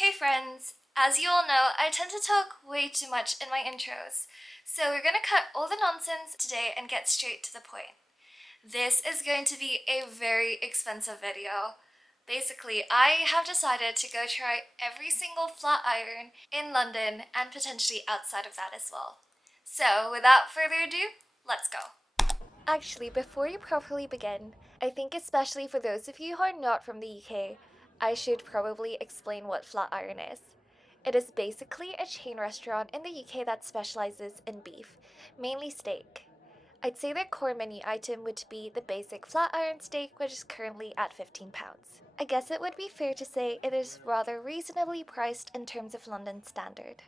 Hey friends! As you all know, I tend to talk way too much in my intros, so we're gonna cut all the nonsense today and get straight to the point. This is going to be a very expensive video. Basically, I have decided to go try every single flat iron in London and potentially outside of that as well. So without further ado, let's go. Actually, before you properly begin, I think especially for those of you who are not from the UK, I should probably explain what flat iron is. It is basically a chain restaurant in the UK that specialises in beef, mainly steak. I'd say their core menu item would be the basic flat iron steak, which is currently at £15. I guess it would be fair to say it is rather reasonably priced in terms of London standard,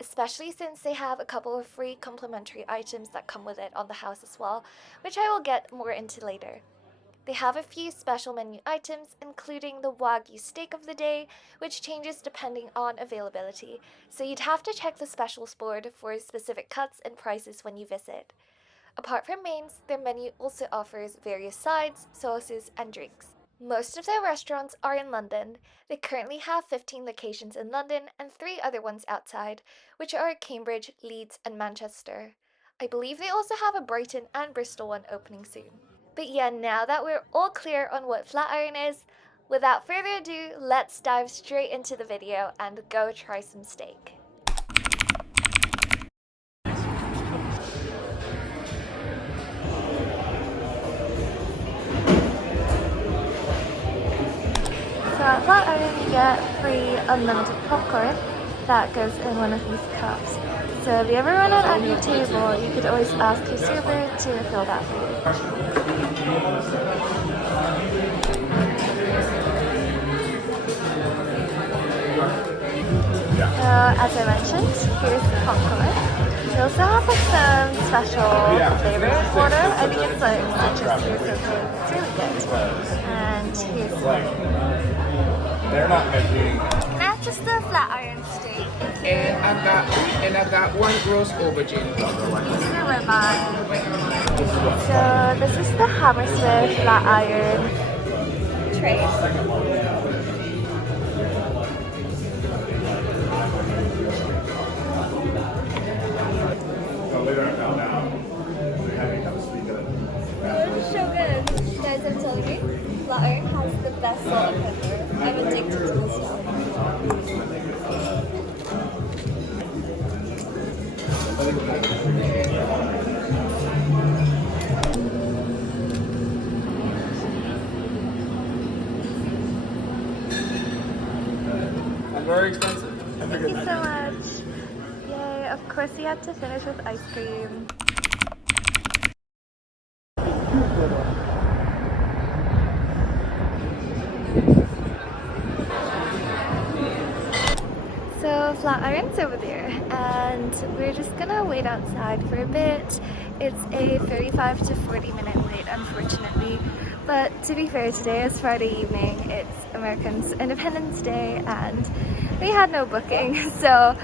especially since they have a couple of free complimentary items that come with it on the house as well, which I will get more into later. They have a few special menu items, including the Wagyu steak of the day, which changes depending on availability, so you'd have to check the specials board for specific cuts and prices when you visit. Apart from mains, their menu also offers various sides, sauces, and drinks. Most of their restaurants are in London. They currently have 15 locations in London and 3 other ones outside, which are Cambridge, Leeds, and Manchester. I believe they also have a Brighton and Bristol one opening soon. But yeah, now that we're all clear on what flat iron is, without further ado, let's dive straight into the video and go try some steak. So at flat iron you get free unlimited popcorn that goes in one of these cups. So if you ever run out at your table, you could always ask your server to fill that for you. So as I mentioned, here's the popcorn. They also have like some special flavored water. I think it's like citrus here, so it's really good. And here's they're not making. Can I have just the flat iron steak? And I've got one roast aubergine. This is a ribeye. So this is the Hammersmith flat iron tray. It's so good. Guys, I'm telling you, flat iron has the best salt and pepper. I'm addicted to this stuff. And very expensive. Thank you so much. Yay, of course you had to finish with ice cream. So flat iron's over there and we're just gonna wait outside for a bit. It's a 35 to 40 minute wait, unfortunately, but to be fair, today is Friday evening, it's Americans' Independence Day and we had no booking, so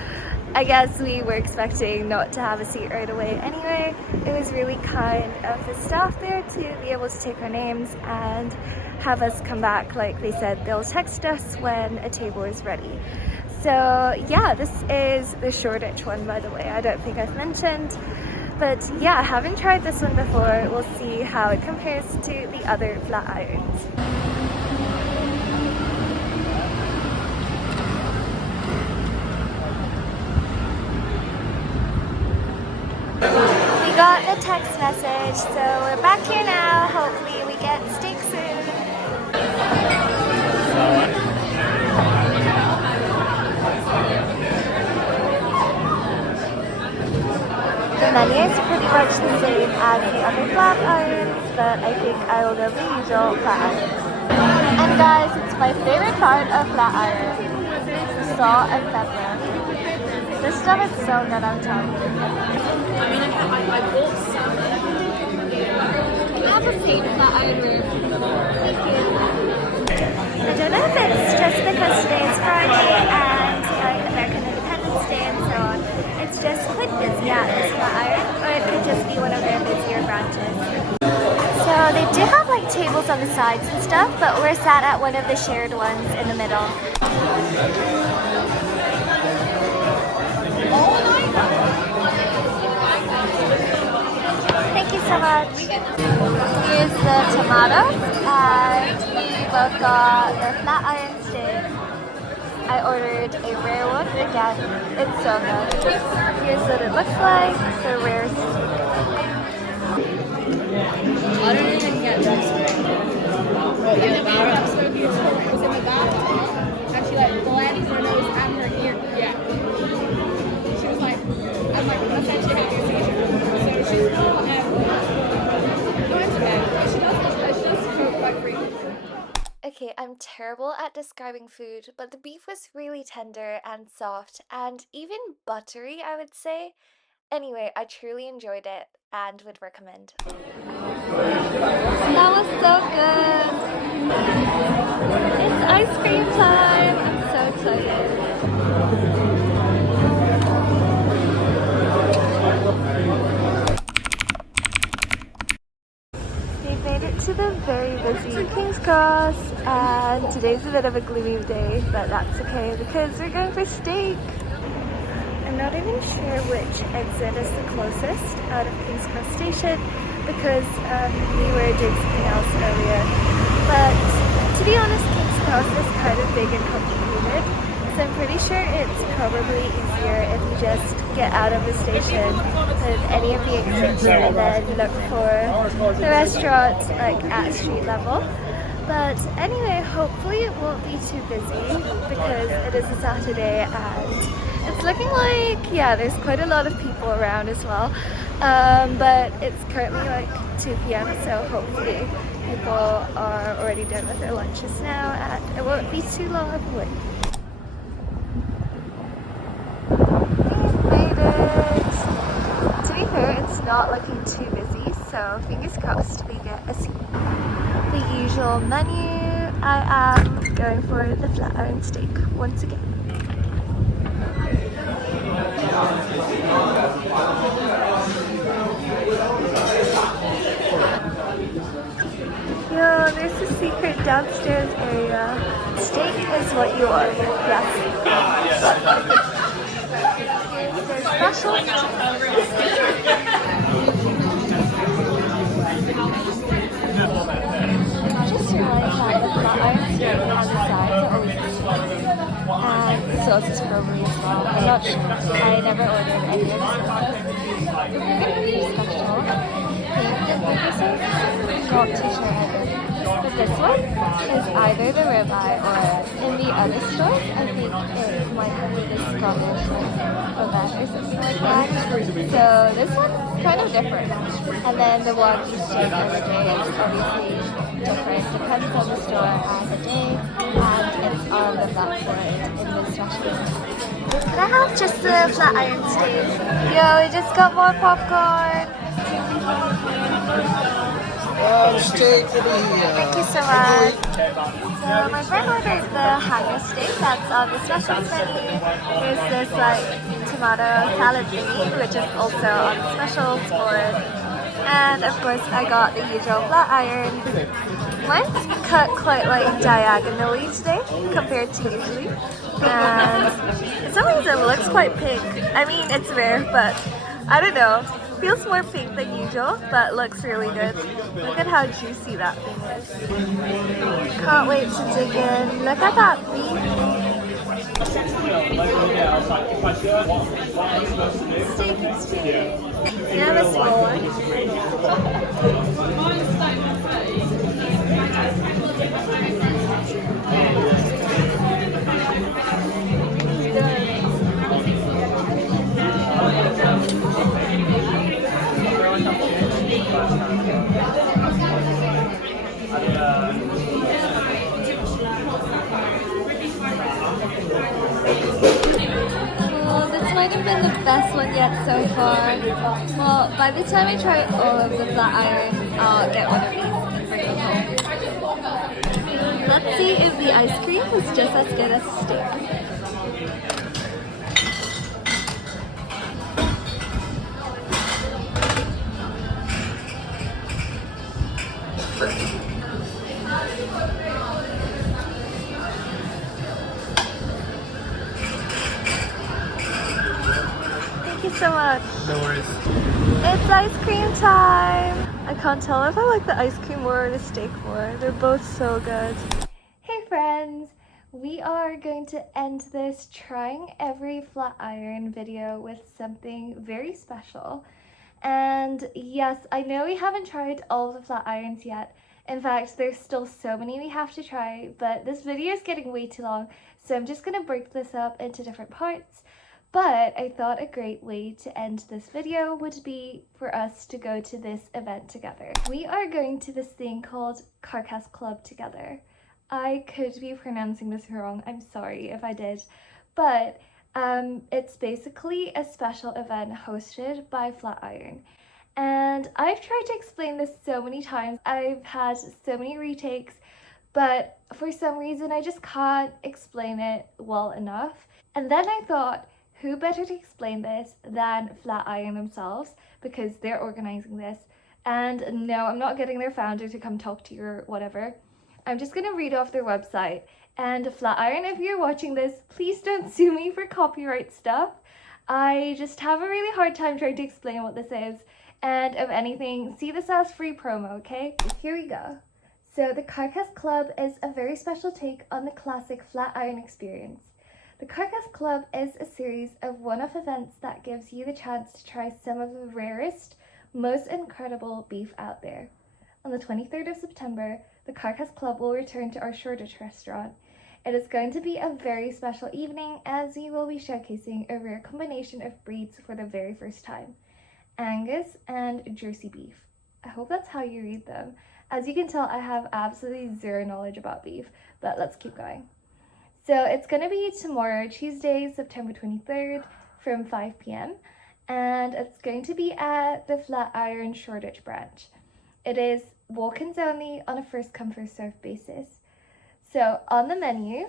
I guess we were expecting not to have a seat right away anyway. It was really kind of the staff there to be able to take our names and have us come back. Like they said, they'll text us when a table is ready. So yeah, this is the Shoreditch one, by the way. I don't think I've mentioned, but yeah, I haven't tried this one before. We'll see how it compares to the other flat irons. We got the text message, so we're back here now. Hopefully we get steak soon. The menu is pretty much the same as the other flat irons, but I think I will go with the usual flat iron. And guys, it's my favorite part of flat iron. Salt and pepper. This stuff is so good, I'm telling you. I mean, I bought some. I have a steak flat iron room. Thank you. I don't know if it's just because today is Friday and American Independence Day and so on. It's just quite busy at this flat iron, or it could just be one of their busier branches. So they do have like tables on the sides and stuff, but we're sat at one of the shared ones in the middle. got the flat iron steak. I ordered a rare one. Again, it's so good. Here's what it looks like, the rare steak. I don't even get that. But yeah, Barrett's so beautiful. Was in the bathtub and she like blended her nose and her ear. Yeah. She was like, I'm like, essentially having a seizure. So she's not, no, it's okay. She does cope quite frequently. Okay, I'm terrible at describing food, but the beef was really tender and soft and even buttery, I would say. Anyway, I truly enjoyed it and would recommend. That was so good! It's ice cream time! I'm so excited. We made it to the very busy King's Cross, and today's a bit of a gloomy day, but that's okay because we're going for steak. I'm not even sure which exit is the closest out of King's Cross Station because we were doing something else earlier. But to be honest, King's Cross is kind of big and complicated, so I'm pretty sure it's probably easier if you just get out of the station with any of the exits and then look for the restaurant like at street level. But anyway, hopefully it won't be too busy because it is a Saturday and it's looking like, yeah, there's quite a lot of people around as well. But it's currently like 2 p.m. so hopefully people are already done with their lunches now and it won't be too long of a wait. We made it! To be fair, it's not looking too busy, so fingers crossed we get a seat. The usual menu, I am going for the flat iron steak once again. Yo, there's a secret downstairs area. Steak is what you order, yes. Here's their just realized that the flat iron steak on the sides are always and the sauce is probably as well. I'm not sure. I never ordered any of the sauce. Special. Not too sure either. But this one is either the ribeye or in the other store, I think it might be the Scottish Bavette or something like that. So this one's kind of different. And then the one you steak every day is obviously different. Depends on the store and the day, and it's on the blackboard in the special. Can I have just the flat iron steak? Yo, we just got more popcorn. Steak for me. Thank you so much. So my friend ordered the hanger steak that's on the specials menu. There's this like tomato salad thingy, which is also on the specials board. And of course I got the usual flat iron. Mine's cut quite like diagonally today compared to usually. And for some reason it looks quite pink. I mean, it's rare, but I don't know. Feels more pink than usual, but looks really good. Look at how juicy that thing is. Can't wait to dig in. Look at that beef. Steak and steak. Can I have a small one? Well, this might have been the best one yet so far. Well, by the time I try all of the flat iron, I'll get one of these and bring it home. Let's see if the ice cream is just as good as the steak. Thank you so much. No worries. It's ice cream time! I can't tell if I like the ice cream more or the steak more. They're both so good. friends! We are going to end this trying every flat iron video with something very special. And yes, I know we haven't tried all of the flat irons yet. In fact, there's still so many we have to try, but this video is getting way too long, so I'm just going to break this up into different parts. But I thought a great way to end this video would be for us to go to this event together. We are going to this thing called Carcass Club together. I could be pronouncing this wrong, I'm sorry if I did, but it's basically a special event hosted by Flatiron. And I've tried to explain this so many times, I've had so many retakes, but for some reason I just can't explain it well enough. And then I thought, who better to explain this than Flatiron themselves, because they're organizing this. And no, I'm not getting their founder to come talk to you or whatever. I'm just gonna read off their website. And Flatiron, if you're watching this, please don't sue me for copyright stuff. I just have a really hard time trying to explain what this is. And if anything, see this as free promo, okay? Here we go. So the Carcass Club is a very special take on the classic Flatiron experience. The Carcass Club is a series of one-off events that gives you the chance to try some of the rarest, most incredible beef out there. On the 23rd of September, the Carcass Club will return to our Shoreditch restaurant. It is going to be a very special evening as we will be showcasing a rare combination of breeds for the very first time. Angus and Jersey beef. I hope that's how you read them. As you can tell, I have absolutely zero knowledge about beef, but let's keep going. So it's going to be tomorrow, Tuesday, September 23rd from 5 p.m. and it's going to be at the Flatiron Shoreditch branch. It is walk-ins only on a first come first served basis. So on the menu,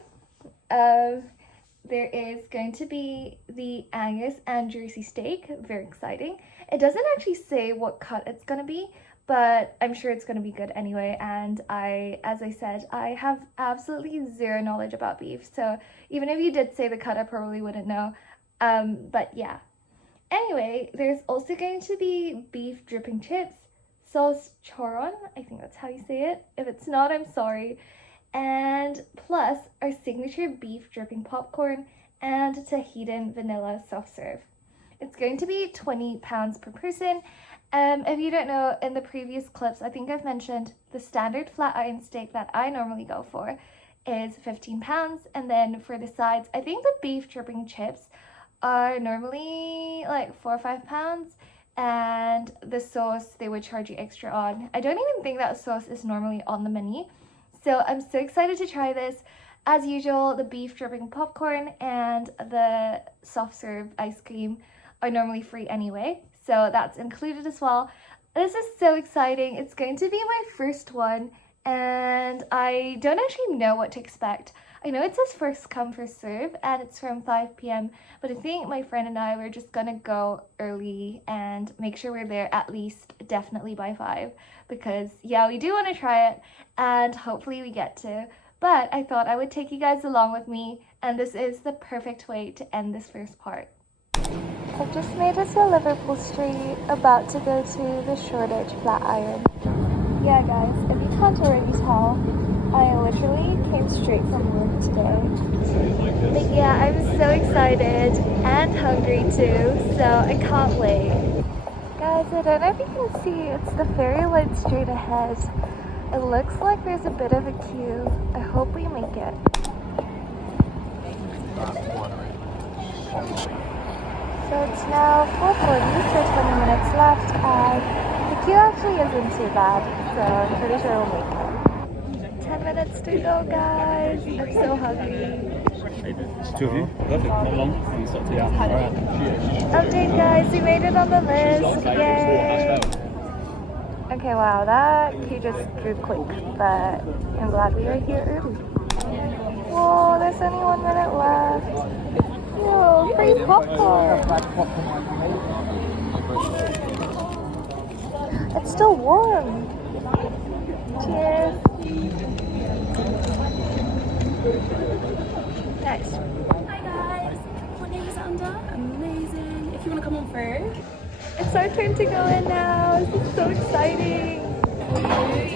there is going to be the Angus and Jersey steak, very exciting. It doesn't actually say what cut it's going to be, but I'm sure it's going to be good anyway, and as I said, I have absolutely zero knowledge about beef, so even if you did say the cut, I probably wouldn't know, but yeah. Anyway, there's also going to be beef dripping chips, sauce choron, I think that's how you say it, if it's not, I'm sorry, and plus our signature beef dripping popcorn and Tahitian vanilla soft serve. It's going to be £20 per person. If you don't know, in the previous clips, I think I've mentioned the standard flat iron steak that I normally go for is £15, and then for the sides, I think the beef dripping chips are normally like £4 or £5, and the sauce they would charge you extra on. I don't even think that sauce is normally on the menu, so I'm so excited to try this. As usual, the beef dripping popcorn and the soft serve ice cream are normally free anyway, so that's included as well. This is so exciting. It's going to be my first one, and I don't actually know what to expect. I know it says first come first serve, and it's from 5 p.m, but I think my friend and I were just gonna go early and make sure we're there at least definitely by 5, because yeah, we do want to try it, and hopefully we get to. But I thought I would take you guys along with me, and this is the perfect way to end this first part. I've just made it to Liverpool Street, about to go to the Shoreditch Flatiron. Yeah guys, if you can't already tell, I literally came straight from work today. But yeah, I'm so excited and hungry too, so I can't wait. Guys, I don't know if you can see, it's the ferry light straight ahead. It looks like there's a bit of a queue. I hope we make it. So it's now 4:40, so 20 minutes left, and the queue actually isn't too bad, so I'm pretty sure we'll make it. 10 minutes to go, guys. I'm so hungry. It's 2 of you. Perfect. Not long. Update, guys. We made it on the list. Yay. Okay, wow, that queue just grew quick, but I'm glad we were here early. Whoa, there's only 1 minute left. Yo, free popcorn. It's still warm. Cheers. Nice. Hi guys, my name is Anda. Amazing. If you want to come on through. It's our turn to go in now. This is so exciting. for you.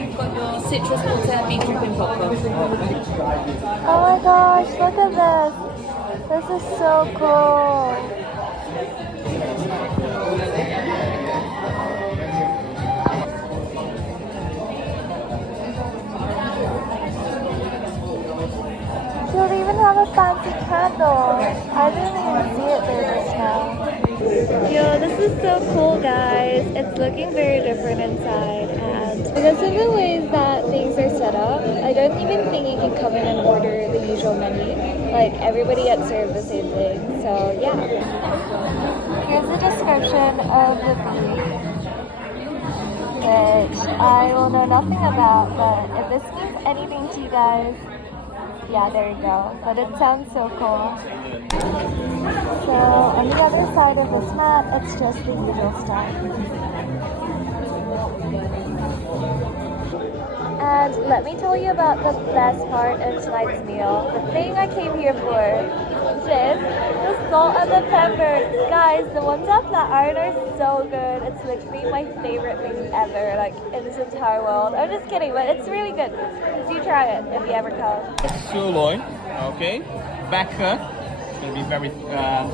You've got your citrus water, beef dripping popcorn. Oh my gosh, look at this. This is so cool. You'll even have a fancy candle. I didn't even see it there just now. Yo, this is so cool, guys. It's looking very different inside, and because of the ways that things are set up, I don't even think you can come in and order the usual menu. Like, everybody gets served the same thing, so yeah. Here's a description of the beef, which I will know nothing about, but if this means anything to you guys, yeah, there you go. But it sounds so cool. So on the other side of this mat, it's just the usual stuff. And let me tell you about the best part of tonight's meal. The thing I came here for. The salt and the pepper. Guys, the ones at Flatiron are so good. It's literally my favorite thing ever, like in this entire world. I'm just kidding, but it's really good. Do try it if you ever come. Sirloin, okay. Back cut. It's gonna be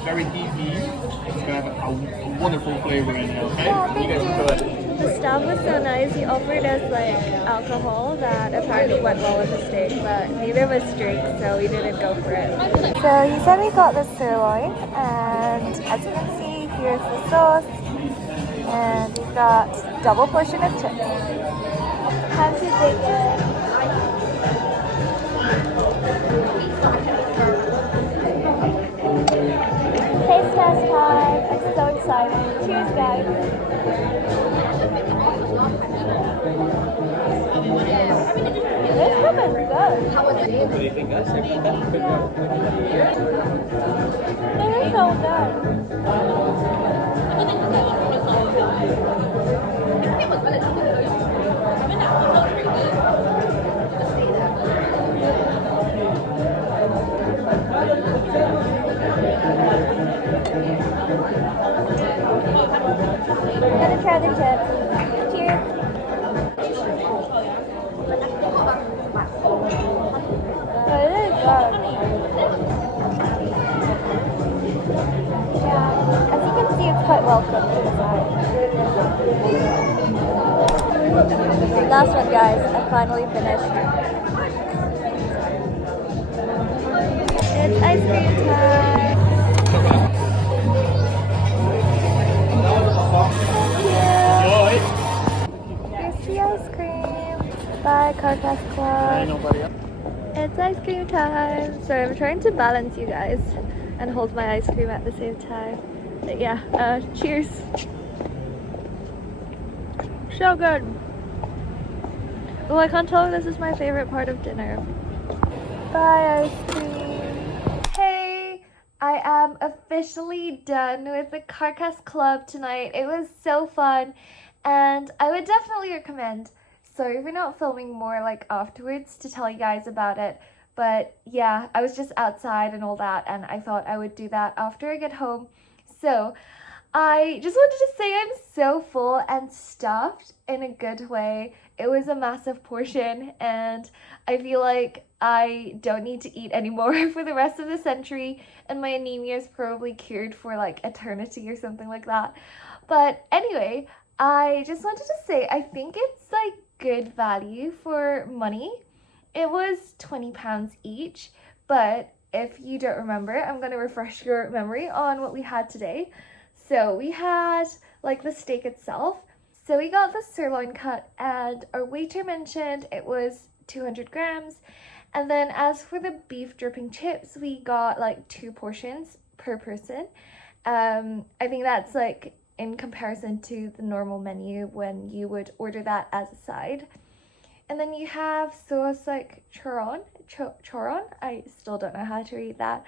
very deep beef. It's gonna have a wonderful flavor in it, okay? Yeah, You guys enjoy it. the staff was so nice. He offered us like alcohol that apparently went well with the steak, but neither of us drink, so we didn't go for it. So he said we got the sirloin, and as you can see, here's the sauce, and we've got double portion of chips. Time to dig in. Taste test time. I'm so excited. Cheers, guys. This stuff is good. What do you think, guys? This is so good. I'm gonna try the chips. Cheers. Oh, it is good. Yeah, as you can see, it's quite well cooked inside. Last one, guys. I finally finished. It's ice cream time. Here's the ice cream by Carcass Club. It's ice cream time. Sorry, I'm trying to balance you guys and hold my ice cream at the same time. But yeah, cheers. So good. Oh, I can't tell if this is my favorite part of dinner. Bye, ice cream. Hey, I am officially done with the Carcass Club tonight. It was so fun, and I would definitely recommend. Sorry for not filming more like afterwards to tell you guys about it, but yeah, I was just outside and all that, and I thought I would do that after I get home. So I just wanted to say I'm so full and stuffed in a good way. It was a massive portion, and I feel like I don't need to eat anymore for the rest of the century, and my anemia is probably cured for like eternity or something like that. But anyway, I just wanted to say I think it's like good value for money. It was £20 each, but if you don't remember, I'm going to refresh your memory on what we had today. So we had like the steak itself. So we got the sirloin cut, and our waiter mentioned it was 200 grams. And then as for the beef dripping chips, we got like 2 portions per person. I think that's like in comparison to the normal menu when you would order that as a side. And then you have sauce like choron. I still don't know how to read that.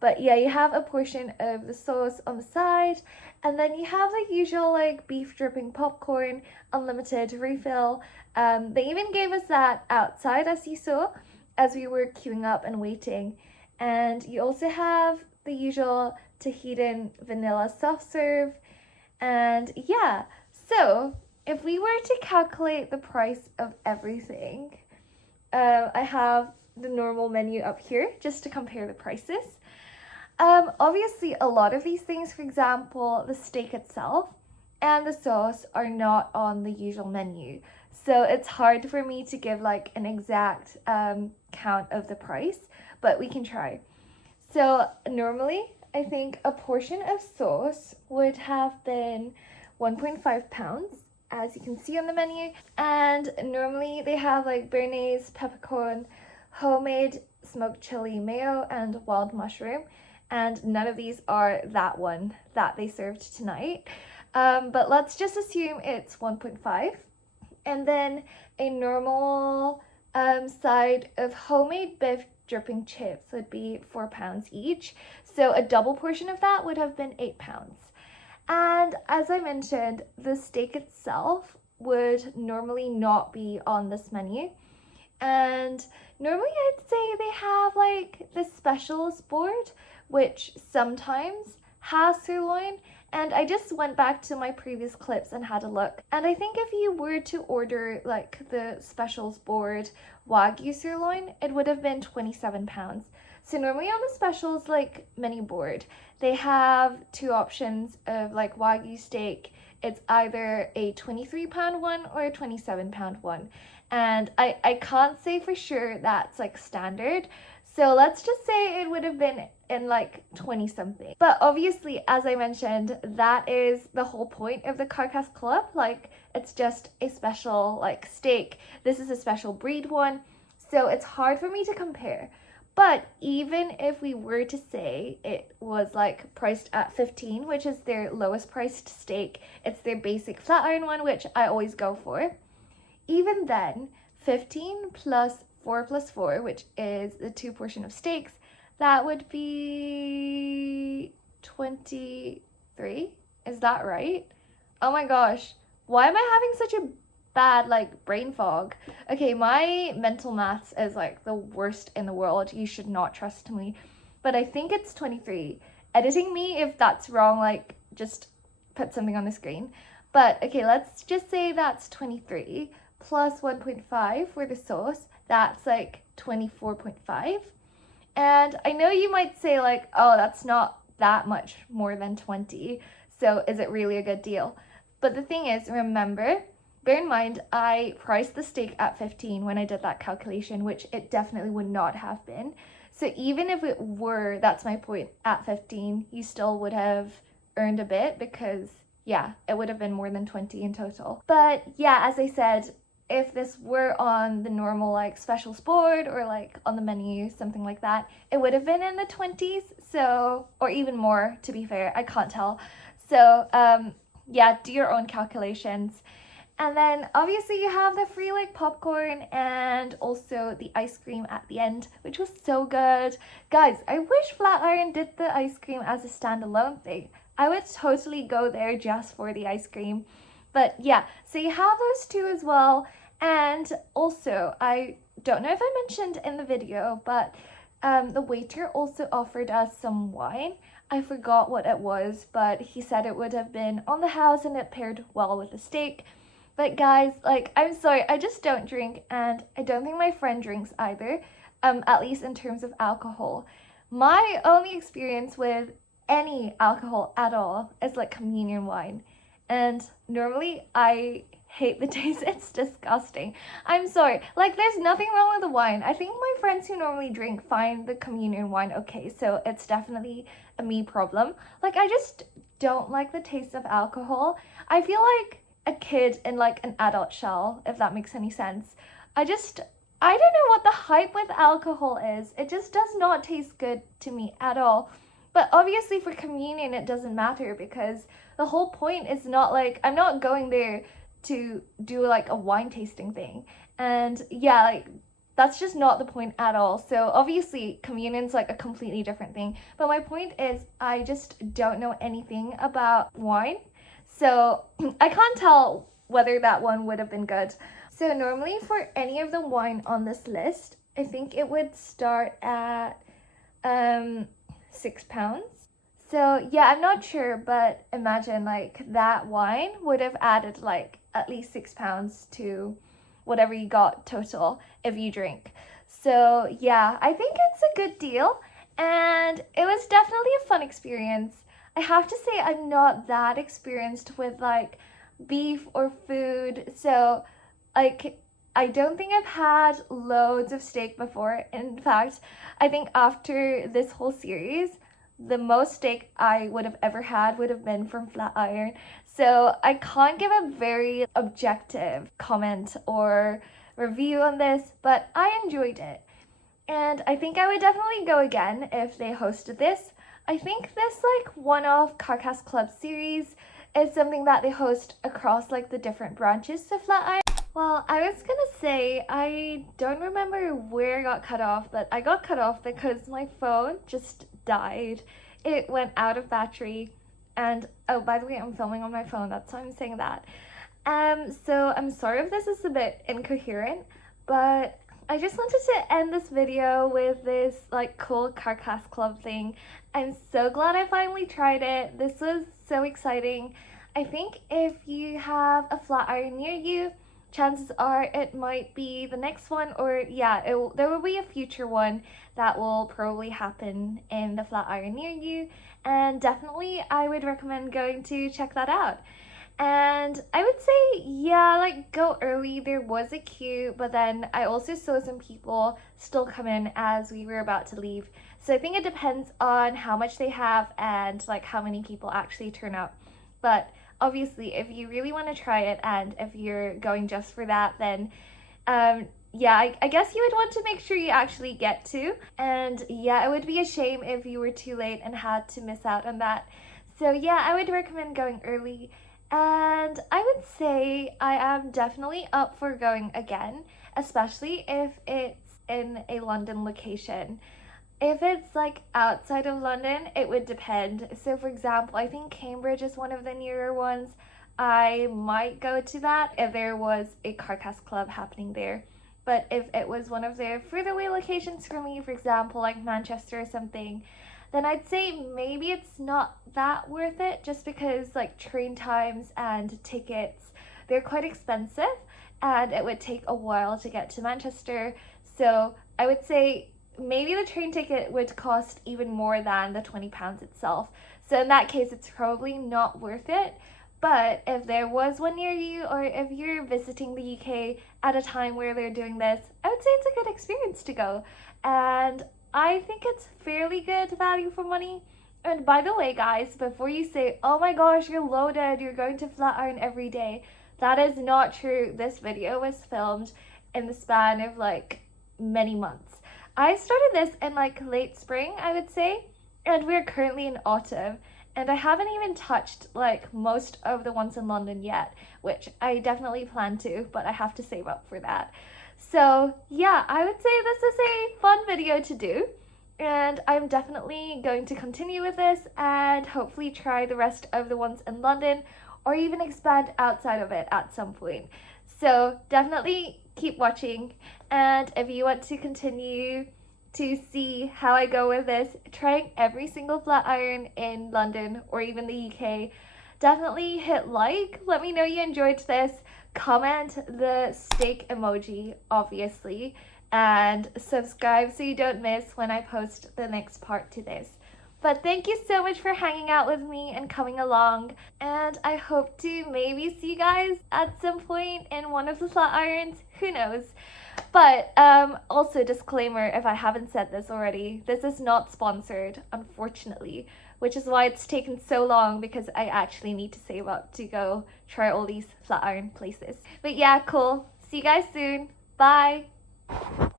But yeah, you have a portion of the sauce on the side. And then you have the usual like beef dripping popcorn, unlimited refill. They even gave us that outside, as you saw, as we were queuing up and waiting. And you also have the usual Tahitian vanilla soft serve. And yeah, so if we were to calculate the price of everything, I have the normal menu up here just to compare the prices. Obviously, a lot of these things, for example, the steak itself and the sauce are not on the usual menu. So it's hard for me to give like an exact count of the price, but we can try. So normally, I think a portion of sauce would have been 1.5 pounds, as you can see on the menu. And normally they have like béarnaise, peppercorn, homemade smoked chili mayo, and wild mushroom. And none of these are that one that they served tonight. But let's just assume it's 1.5. And then a normal side of homemade beef dripping chips would be 4 pounds each. So a double portion of that would have been 8 pounds. And as I mentioned, the steak itself would normally not be on this menu. And normally I'd say they have like the specials board, which sometimes has sirloin. And I just went back to my previous clips and had a look. And I think if you were to order like the specials board Wagyu sirloin, it would have been 27 pounds. So normally on the specials like menu board, they have two options of like Wagyu steak. It's either a 23-pound one or a 27-pound one. And I can't say for sure that's like standard. So let's just say it would have been in like 20 something. But obviously, as I mentioned, that is the whole point of the Carcass Club. Like it's just a special like steak. This is a special breed one. So it's hard for me to compare. But even if we were to say it was like priced at 15, which is their lowest priced steak, it's their basic flat iron one, which I always go for. Even then, 15 plus 4 plus 4, which is the 2 portion of steaks, that would be 23. Is that right? Oh my gosh. Why am I having such a bad like brain fog? Okay, my mental maths is like the worst in the world. You should not trust me. But I think it's 23. Editing me if that's wrong, like just put something on the screen. But okay, let's just say that's 23 plus 1.5 for the sauce. That's like 24.5. And I know you might say like, oh, that's not that much more than 20. So is it really a good deal? But the thing is, remember, bear in mind, I priced the steak at 15 when I did that calculation, which it definitely would not have been. So even if it were, that's my point, at 15, you still would have earned a bit because, yeah, it would have been more than 20 in total. But yeah, as I said, if this were on the normal like specials board or like on the menu, something like that, it would have been in the 20s. So, or even more, to be fair, I can't tell. So yeah, do your own calculations. And then obviously you have the free like popcorn and also the ice cream at the end, which was so good. Guys, I wish Flatiron did the ice cream as a standalone thing. I would totally go there just for the ice cream. But yeah, so you have those two as well. And also, I don't know if I mentioned in the video, but the waiter also offered us some wine. I forgot what it was, but he said it would have been on the house and it paired well with the steak. But guys, like, I'm sorry, I just don't drink, and I don't think my friend drinks either, at least in terms of alcohol. My only experience with any alcohol at all is like communion wine. And normally I hate the taste. It's disgusting. I'm sorry. Like, there's nothing wrong with the wine. I think my friends who normally drink find the communion wine okay, so it's definitely a me problem. Like, I just don't like the taste of alcohol. I feel like a kid in like an adult shell, if that makes any sense. I don't know what the hype with alcohol is. It just does not taste good to me at all. But obviously for communion, it doesn't matter because the whole point is not like, I'm not going there to do like a wine tasting thing. And yeah, like that's just not the point at all. So obviously communion's like a completely different thing. But my point is I just don't know anything about wine. So I can't tell whether that one would have been good. So normally for any of the wine on this list, I think it would start at £6. So yeah, I'm not sure, but imagine like that wine would have added like at least £6 to whatever you got total if you drink. So yeah, I think it's a good deal, and it was definitely a fun experience. I have to say I'm not that experienced with like beef or food, so like I don't think I've had loads of steak before. In fact, I think after this whole series, the most steak I would have ever had would have been from Flatiron. So I can't give a very objective comment or review on this, but I enjoyed it. And I think I would definitely go again if they hosted this. I think this like one-off Carcass Club series is something that they host across like the different branches to Flatiron. Well, I was gonna say, I don't remember where I got cut off, but I got cut off because my phone just died. It went out of battery, and oh, by the way, I'm filming on my phone, that's why I'm saying that. So I'm sorry if this is a bit incoherent, but I just wanted to end this video with this like cool Carcass Club thing. I'm so glad I finally tried it. This was so exciting. I think if you have a Flatiron near you, chances are it might be the next one, or yeah, there will be a future one that will probably happen in the Flatiron near you, and definitely I would recommend going to check that out. And I would say, yeah, like go early. There was a queue, but then I also saw some people still come in as we were about to leave. So I think it depends on how much they have and like how many people actually turn up. But obviously, if you really want to try it and if you're going just for that, then yeah, I guess you would want to make sure you actually get to. And yeah, it would be a shame if you were too late and had to miss out on that. So yeah, I would recommend going early. And I would say I am definitely up for going again, especially if it's in a London location. If it's like outside of London, it would depend. So for example, I think Cambridge is one of the nearer ones. I might go to that if there was a Carcass Club happening there. But if it was one of the further away locations for me, for example, like Manchester or something, then I'd say maybe it's not that worth it, just because like train times and tickets, they're quite expensive and it would take a while to get to Manchester. So I would say maybe the train ticket would cost even more than the £20 itself. So in that case, it's probably not worth it. But if there was one near you, or if you're visiting the UK at a time where they're doing this, I would say it's a good experience to go. And I think it's fairly good value for money. And by the way, guys, before you say, oh my gosh, you're loaded, you're going to Flatiron every day, that is not true. This video was filmed in the span of like many months. I started this in like late spring, I would say, and we're currently in autumn, and I haven't even touched like most of the ones in London yet, which I definitely plan to, but I have to save up for that. So yeah, I would say this is a fun video to do, and I'm definitely going to continue with this and hopefully try the rest of the ones in London, or even expand outside of it at some point. So definitely keep watching, and if you want to continue to see how I go with this, trying every single Flatiron in London or even the UK, definitely hit like, let me know you enjoyed this, comment the steak emoji, obviously, and subscribe so you don't miss when I post the next part to this. But thank you so much for hanging out with me and coming along, and I hope to maybe see you guys at some point in one of the Flatirons, who knows. But also disclaimer, if I haven't said this already, this is not sponsored, unfortunately, which is why it's taken so long, because I actually need to save up to go try all these Flatiron places. But yeah, cool. See you guys soon. Bye.